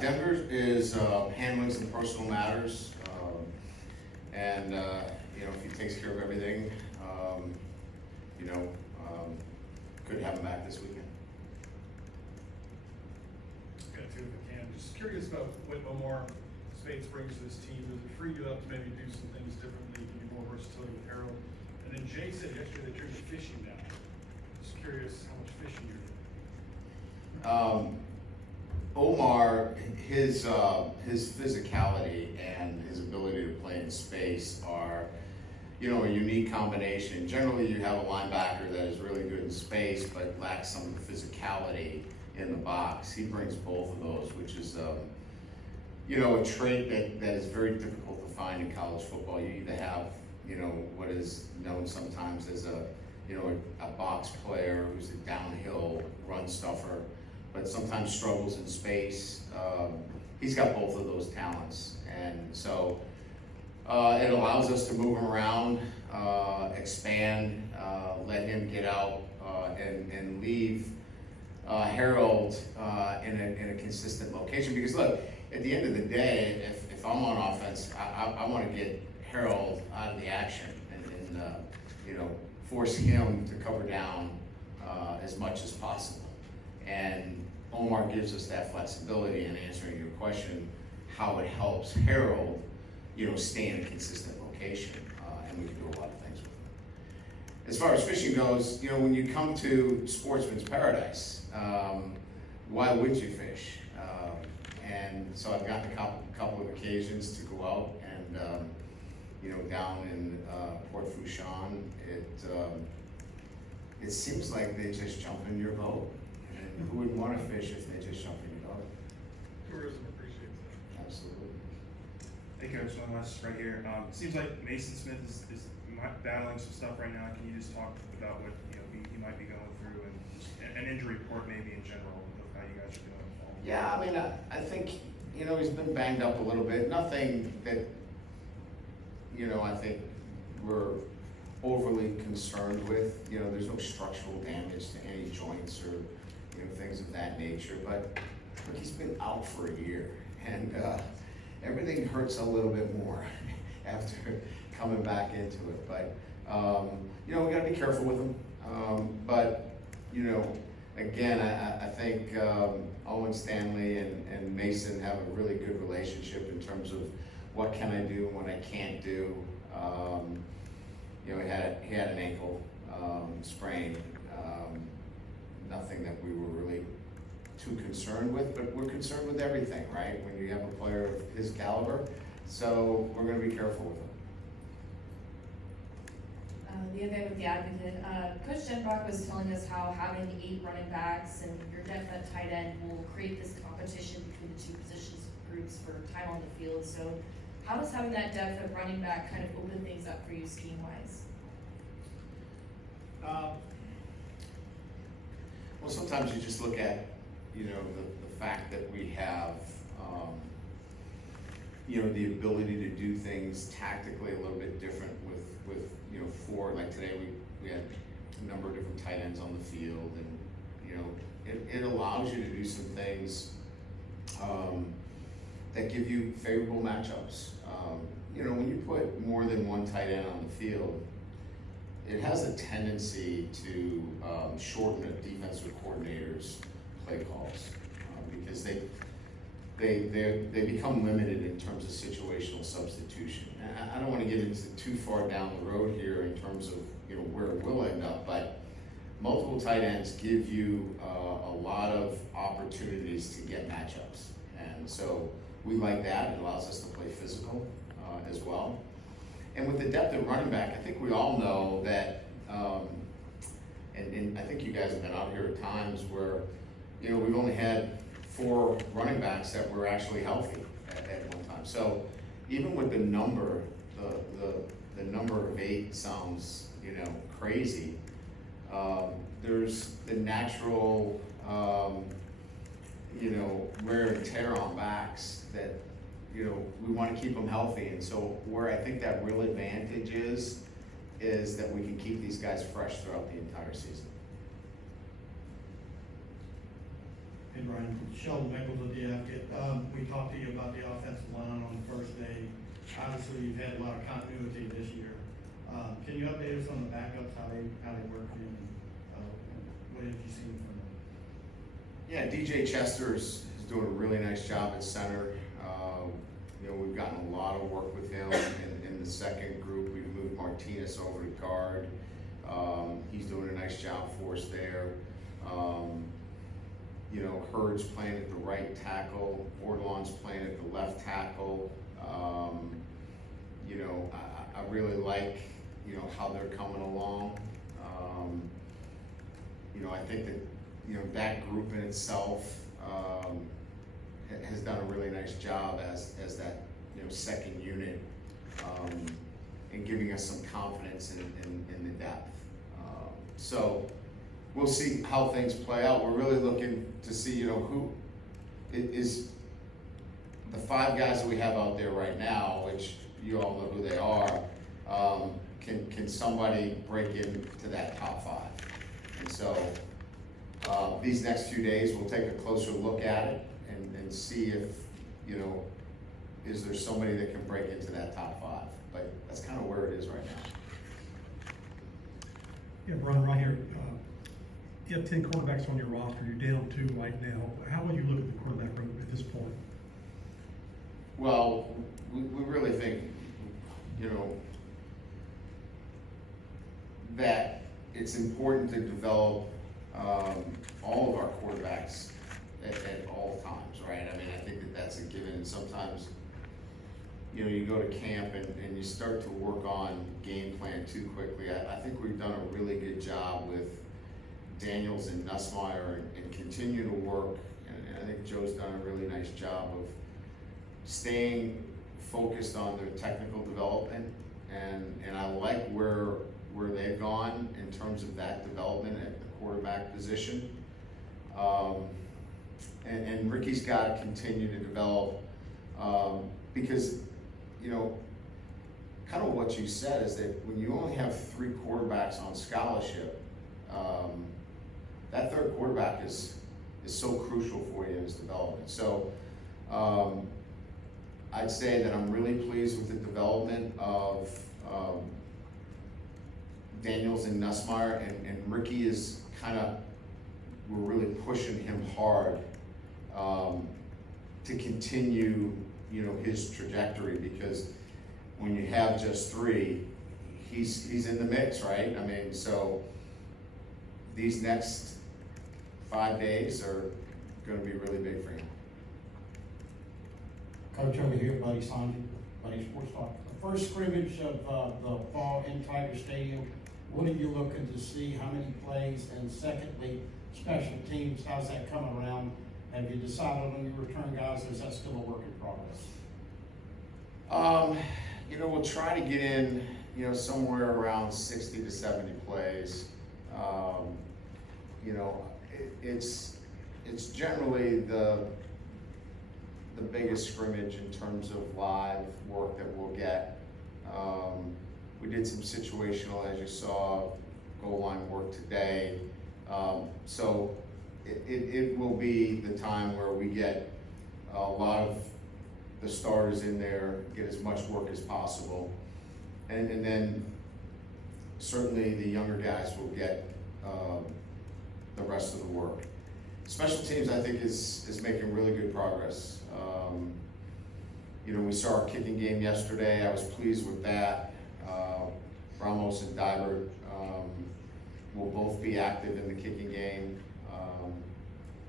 Denver is handling some personal matters, and if he takes care of everything, you know, could have him back this weekend. Got two if I can. Just curious about what Omar Speights brings to this team. Does it free you up to maybe do some things differently, give you more versatility with Harold? And then Jay said yesterday that you're into fishing now. Just curious how much fishing you're doing. Omar, his physicality and his ability to play in space are, a unique combination. Generally, you have a linebacker that is really good in space but lacks some of the physicality in the box. He brings both of those, which is, a trait that is very difficult to find in college football. You either have, what is known sometimes as a box player who's a downhill run stuffer, but sometimes struggles in space. He's got both of those talents, and so it allows us to move him around, expand, let him get out, and leave Harold in a consistent location. Because look, at the end of the day, if I'm on offense, I want to get Harold out of the action and force him to cover down as much as possible. And Omar gives us that flexibility in answering your question, how it helps Harold, stay in a consistent location, and we can do a lot of things with him. As far as fishing goes, when you come to sportsman's paradise, why would you fish? And so I've gotten a couple of occasions to go out and, down in Port Fourchon, it seems like they just jump in your boat. And who would want to fish if they just jump in your boat? Tourism appreciates that. Absolutely. Hey Coach, one last right here. Seems like Mason Smith is battling some stuff right now. Can you just talk about what he might be going through and an injury report maybe in general of how you guys are doing? Yeah, I mean, I think he's been banged up a little bit. Nothing that I think we're overly concerned with. There's no structural damage to any joints or things of that nature. But look, he's been out for a year, and everything hurts a little bit more after coming back into it. But we got to be careful with him. But again, I think Owen Stanley and Mason have a really good relationship in terms of what can I do and what I can't do. He had an ankle sprain. Nothing that we were really too concerned with, but we're concerned with everything, right? When you have a player of his caliber, so we're going to be careful with him. The other day with the Advocate, Coach Denbrock was telling us how having 8 running backs and your depth at tight end will create this competition between the two positions groups for time on the field. So how does having that depth of running back kind of open things up for you scheme-wise? Well, sometimes you just look at, the fact that we have, the ability to do things tactically a little bit different with 4, like today we had a number of different tight ends on the field, and, it allows you to do some things that give you favorable matchups. When you put more than one tight end on the field, it has a tendency to shorten a defensive coordinator's play calls because they become limited in terms of situational substitution. And I don't want to get into too far down the road here in terms of where it will end up, but multiple tight ends give you a lot of opportunities to get matchups, and so we like that. It allows us to play physical as well. And with the depth of running back, I think we all know that, and I think you guys have been out here at times where, we've only had 4 running backs that were actually healthy at one time. So even with the number, the number of 8 sounds, crazy. There's the natural, wear and tear on backs that, we want to keep them healthy. And so where I think that real advantage is that we can keep these guys fresh throughout the entire season. Hey Brian, Sheldon Michaels with the Advocate. We talked to you about the offensive line on the first day. Obviously, you've had a lot of continuity this year. Can you update us on the backups, how they work for you, and what have you seen from them? Yeah, DJ Chester is doing a really nice job at center. You know, we've gotten a lot of work with him in the second group. We've moved Martinez over to guard. He's doing a nice job for us there. You know, Hurd's playing at the right tackle. Ortolon's playing at the left tackle. You know, I really like, you know, how they're coming along. You know, I think that, you know, that group in itself has done a really nice job as that, you know, second unit, and giving us some confidence in the depth. So we'll see how things play out. We're really looking to see, you know, who is the 5 guys that we have out there right now, which you all know who they are. Can somebody break into that top 5? And so these next few days, we'll take a closer look at it and see if, you know, is there somebody that can break into that top 5? But that's kind of where it is right now. Yeah, Brian, right here. You have 10 quarterbacks on your roster. You're down 2 right now. How would you look at the quarterback room at this point? Well, we really think, you know, that it's important to develop all of our quarterbacks at all times, right? I mean, I think that that's a given, and sometimes, you know, you go to camp and you start to work on game plan too quickly. I think we've done a really good job with Daniels and Nussmeier and continue to work, and I think Joe's done a really nice job of staying focused on their technical development, and I like where they've gone in terms of that development at the quarterback position. And Ricky's got to continue to develop, because, you know, kind of what you said is that when you only have 3 quarterbacks on scholarship, that third quarterback is so crucial for you in his development. So I'd say that I'm really pleased with the development of Daniels and Nussmeier, and Ricky is we're really pushing him hard to continue, you know, his trajectory, because when you have just 3, he's in the mix, right? I mean, so these next 5 days are going to be really big for him. Coach over here, Buddy Sanji, Buddy Sports Talk. The first scrimmage of the fall in Tiger Stadium, what are you looking to see? How many plays? And secondly, special teams, how's that coming around? Have you decided on your return guys, or is that still a work in progress? You know, we'll try to get in, you know, somewhere around 60 to 70 plays. You know, it's generally the biggest scrimmage in terms of live work that we'll get. We did some situational, as you saw, goal line work today. So it will be the time where we get a lot of the starters in there, get as much work as possible. And then certainly the younger guys will get the rest of the work. Special teams, I think, is making really good progress. You know, we saw our kicking game yesterday. I was pleased with that. Ramos and Dybert will both be active in the kicking game.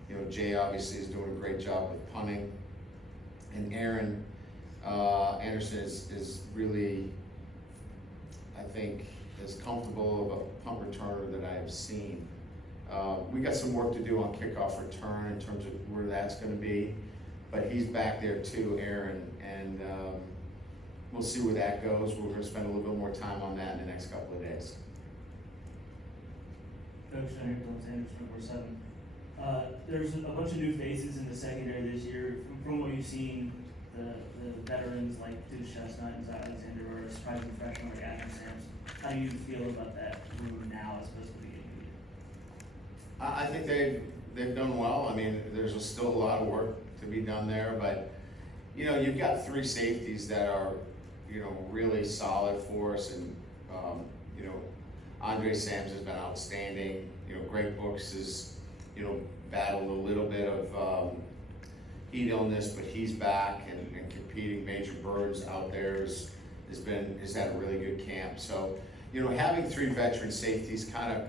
You know, Jay obviously is doing a great job with punting. And Aaron Anderson is really, I think, as comfortable of a punt returner that I have seen. We got some work to do on kickoff return in terms of where that's going to be, but he's back there too, Aaron, and we'll see where that goes. We're going to spend a little bit more time on that in the next couple of days. Coach Anderson, number 7. There's a bunch of new faces in the secondary this year. From what you've seen, the veterans like Deuce Chestnut and Zach Alexander, or a surprising freshman like Adam Sams. How do you feel about that room now as opposed to the beginning of the year? I think they've they've done well. I mean, there's still a lot of work to be done there, but, you know, you've got three safeties that are, you know, really solid for us, and, you know, Andre Sams has been outstanding. You know, Greg Brooks has, you know, battled a little bit of heat illness, but he's back and competing. Major Birds out there has had a really good camp. So, you know, having three veteran safeties kind of,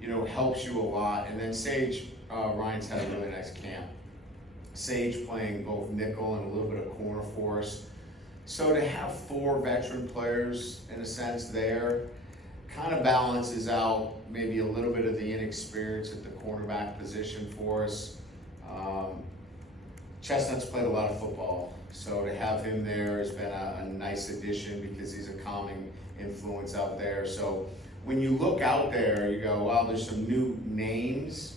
you know, helps you a lot. And then Sage Ryan's had a really nice camp. Sage playing both nickel and a little bit of corner for us. So to have four veteran players, in a sense, there kind of balances out maybe a little bit of the inexperience at the cornerback position for us. Chestnut's played a lot of football, so to have him there has been a nice addition because he's a calming influence out there. So when you look out there, you go, wow, there's some new names,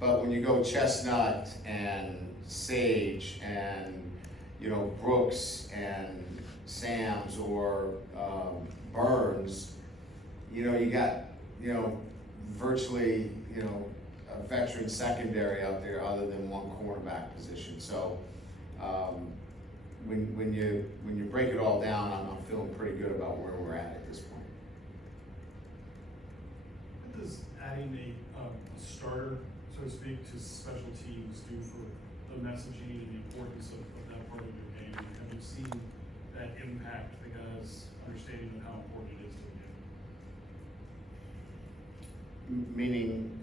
but when you go Chestnut and Sage and, you know, Brooks and Sams or Burns, you know, you got, you know, virtually, you know, a veteran secondary out there other than one cornerback position. So when you break it all down, I'm feeling pretty good about where we're at this point. What does adding a starter, so to speak, to special teams do for the messaging and the importance of that part of your game? Have you seen that impact the guys' understanding of how important it is to the game? Meaning,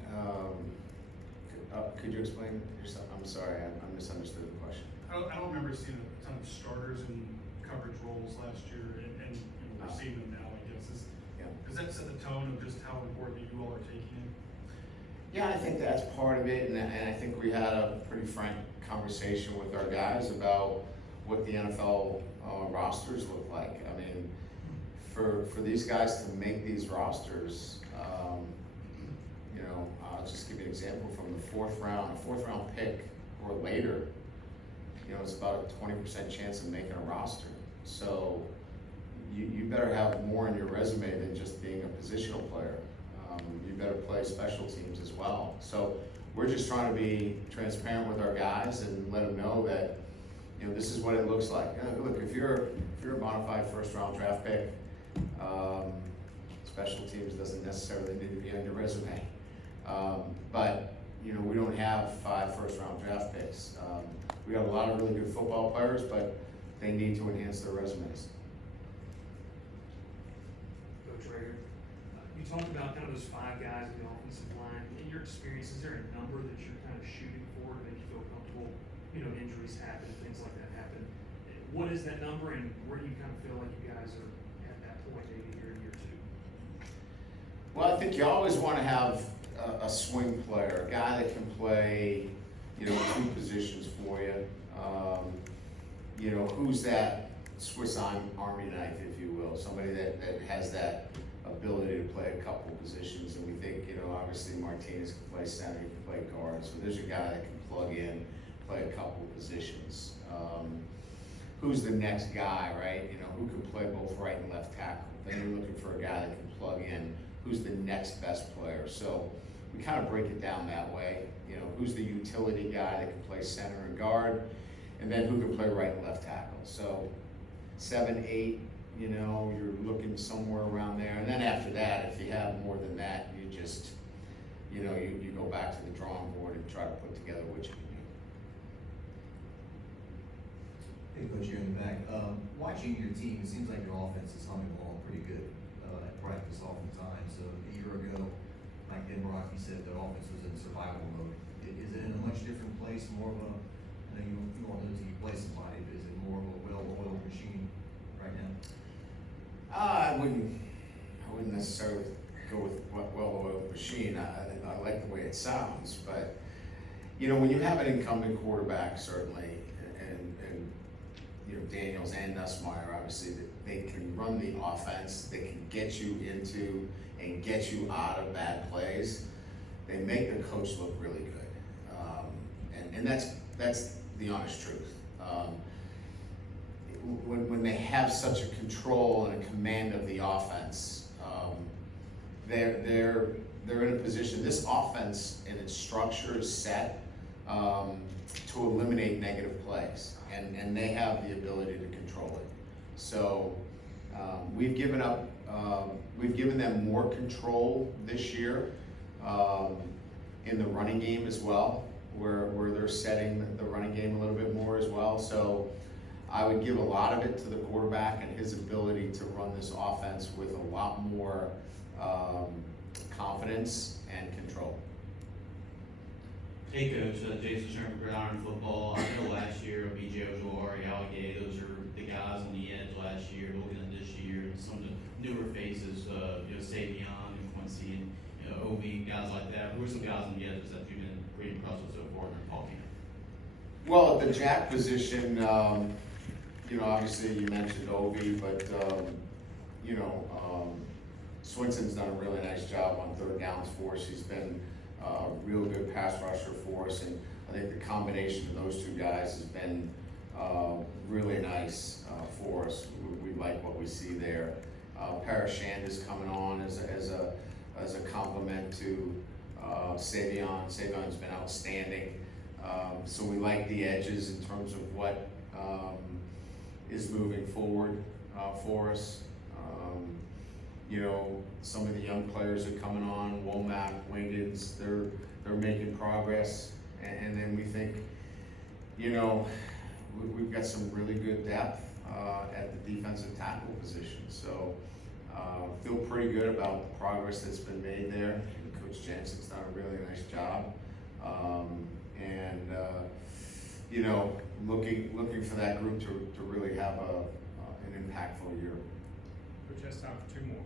could you explain yourself? I'm sorry, I misunderstood the question. I don't remember seeing a ton of starters in coverage roles last year, and you know, we're seeing them now, I guess. Does that set the tone of just how important you all are taking it? Yeah, I think that's part of it, and I think we had a pretty frank conversation with our guys about what the NFL rosters look like. I mean, for these guys to make these rosters, you know, I'll just give you an example from the fourth round pick or later. You know, it's about a 20% chance of making a roster. So you better have more in your resume than just being a positional player. You better play special teams as well. So we're just trying to be transparent with our guys and let them know that, you know, this is what it looks like. Look, if you're a bona fide first round draft pick, special teams doesn't necessarily need to be on your resume. But, you know, we don't have 5 first round draft picks. We have a lot of really good football players, but they need to enhance their resumes. Coach Rager, you talked about kind of those 5 guys in the offensive line. In your experience, is there a number that you're kind of shooting for to make you feel comfortable? You know, injuries happen, things like that happen. What is that number, and where do you kind of feel like you guys are at that point maybe here in year 2? Well, I think you always want to have a swing player, a guy that can play, you know, 2 positions for you. You know, who's that Swiss Army knife, if you will, somebody that has that ability to play a couple positions. And we think, you know, obviously Martinez can play center, he can play guard. So there's a guy that can plug in, play a couple positions. Who's the next guy, right? You know, who can play both right and left tackle? Then you're looking for a guy that can plug in. Who's the next best player? So we kind of break it down that way. You know, who's the utility guy that can play center and guard, and then who can play right and left tackle. So 7, 8, you know, you're looking somewhere around there. And then after that, if you have more than that, you just, you know, you go back to the drawing board and try to put together what you can do. Hey, Coach, you're in the back. Watching your team, it seems like your offense is humming along pretty good at practice oftentimes. So a year ago, like Denbrock, you said the offense was in survival mode. Is it in a much different place, more of a, I know you all know till you play somebody, but is it more of a well-oiled machine right now? I wouldn't necessarily go with well-oiled machine. I like the way it sounds, but you know, when you have an incumbent quarterback, certainly, and you know, Daniels and Nussmeier, obviously, they can run the offense, they can get you into and get you out of bad plays. They make the coach look really good, and that's the honest truth. When they have such a control and a command of the offense, they're they're in a position, this offense and its structure is set to eliminate negative plays, and they have the ability to control it. So we've given them more control this year in the running game as well, where they're setting the running game a little bit more as well. So I would give a lot of it to the quarterback and his ability to run this offense with a lot more confidence and control. Hey Coach, Jason Sherman, Gridiron Football. I know last year, BJ Ojolari, Alligator, those are the guys on the edge last year. Looking at this year, and some of the newer faces, Savion and Quincy and Ovi, guys like that. Who are some guys on the edges that you've been pretty impressed with so far in their ball camp? Well, at the jack position, obviously you mentioned Ovi, but Swinson's done a really nice job on third downs for us. He's been a real good pass rusher for us, and I think the combination of those two guys has been really nice for us. We like what we see there. Parashand is coming on as a complement to Savion. Savion's been outstanding. So we like the edges in terms of what is moving forward for us. Some of the young players are coming on, Womack, Wiggins, they're making progress. And then we think, we've got some really good depth at the defensive tackle position. So feel pretty good about the progress that's been made there. And Coach Jensen's done a really nice job. Looking for that group to really have an impactful year. Coach has time for two more.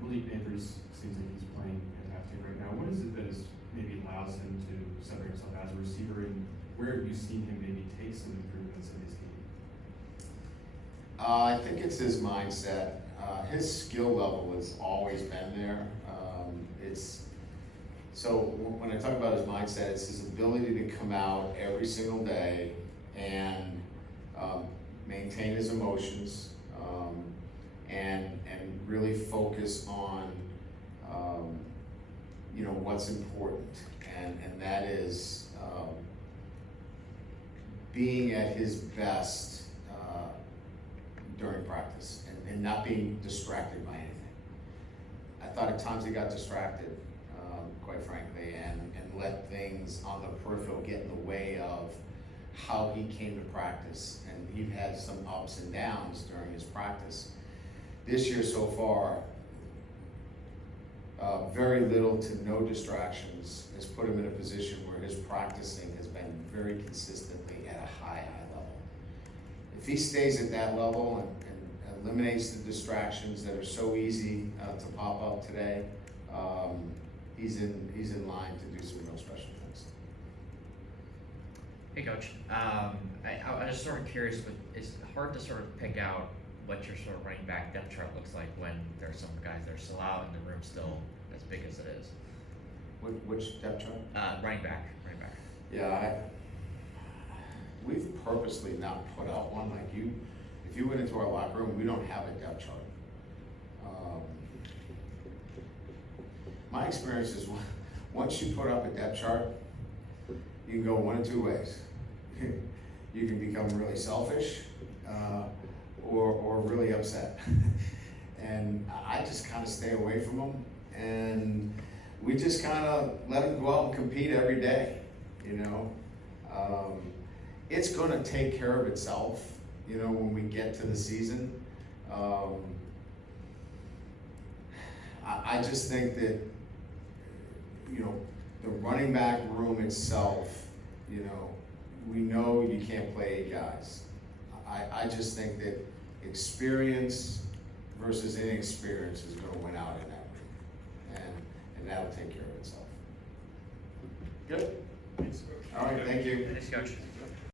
Malik Neighbors seems like he's playing fantastic right now. What is it that is maybe allows him to separate himself as a receiver, and where have you seen him maybe take some improvements in his game? I think it's his mindset. His skill level has always been there. So when I talk about his mindset, it's his ability to come out every single day and maintain his emotions and really focus on what's important, and that is being at his best during practice and not being distracted by anything. I thought at times he got distracted, quite frankly, and let things on the peripheral get in the way of how he came to practice. And he had some ups and downs during his practice. This year so far, very little to no distractions has put him in a position where his practicing has been very consistently at a high level. If he stays at that level and eliminates the distractions that are so easy to pop up today, he's in line to do some real special things. Hey Coach, I was sort of curious, but it's hard to sort of pick out what your sort of running back depth chart looks like when there's some guys that are still out and the room's still as big as it is. Which depth chart? Running back. Yeah, we've purposely not put out one like you. If you went into our locker room, we don't have a depth chart. My experience is once you put up a depth chart, you can go one of two ways. You can become really selfish or really upset. And I just kind of stay away from them, and we just kind of let them go out and compete every day, It's going to take care of itself, when we get to the season. I just think that, the running back room itself, we know you can't play 8 guys. I just think that experience versus inexperience is going to win out in that room, and that'll take care of itself. Good. Thanks, Coach. All right, thank you. Thanks, Coach.